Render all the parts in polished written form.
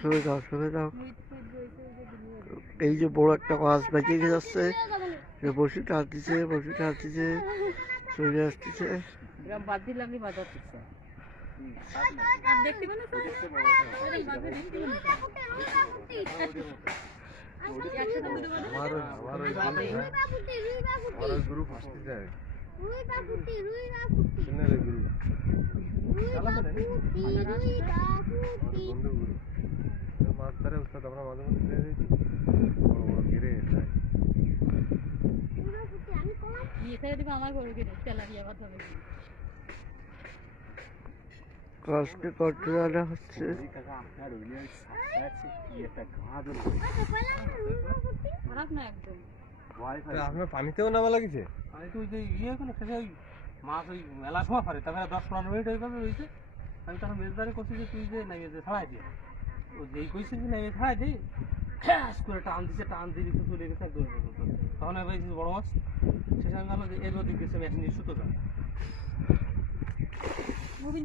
সরে যাও, সরে যাও। এই যে বড় একটা মাছ বেঁচে যাচ্ছে, বসি টানতেছে, বসি টানতেছে, চলে আসতেছে। মাছ ধরে উস্তাদ আমরা মাঝে মধ্যে বড় বড় ঘিরে যায়। মাছকে কন্ট্রোল আনা হচ্ছে। আপনার পানিতেও নামা লাগিছে? পানিতে ওই যে ইয়ে কোনো শেষে ওই মাছ ওই মেলা সময় পারে, তারপরে 10-15 মিনিট এইভাবে রয়েছে। আমি তখন মেজদারে করছি যে তুই যে নামিয়ে যে ছাড়াই দিয়ে, ও যেই কইছে যে নামিয়ে ছাড়াই দিই, খ্যাস করে টান দিছে, টান দিয়ে তো চলে গেছে একদম। তখন আমি পাইছি বড় মাছ, শেষে আমি ভাবলাম যে এর ওদিক গেছে মেশিন নিয়ে সুতো যাবে। মেশিন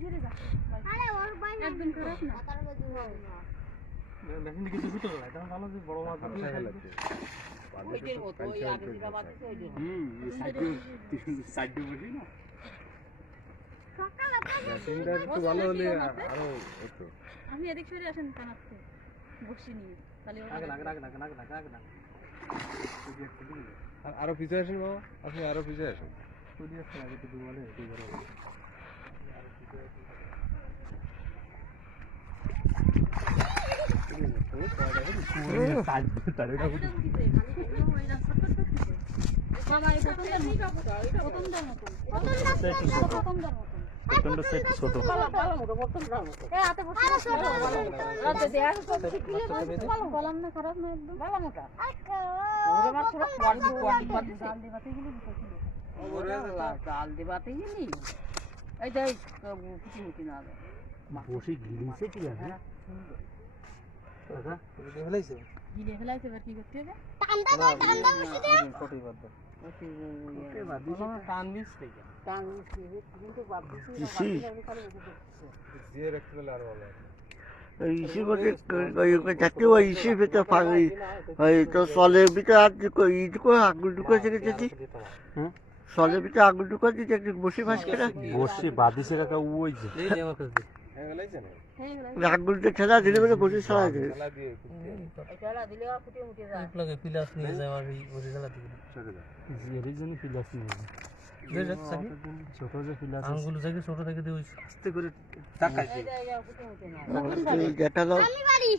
কিছু সুতো যায়, তখন ভাবলাম যে বড় মাছ আমি এদিক সরে আসেন কানাতে বসি নিয়ে আরো পিছিয়ে আসেন বাবা, আপনি আরো পিছিয়ে আসেন। বসে গিলিছে কি আছে? গিলে ফেলাইছে, এবার কি করতে হবে? সলের ভিতরে আর আঙুল ঢুকে গেছি, সলের ভিতরে আঙুল ঢুকে দিচ্ছে বসে মাছ কেনা বসে বাদিছে রাখা ওই যে আঙুলটা ঠেলা দিলে বলে বসে ছাড়া যায়। ছোট থেকে আস্তে করে যেটা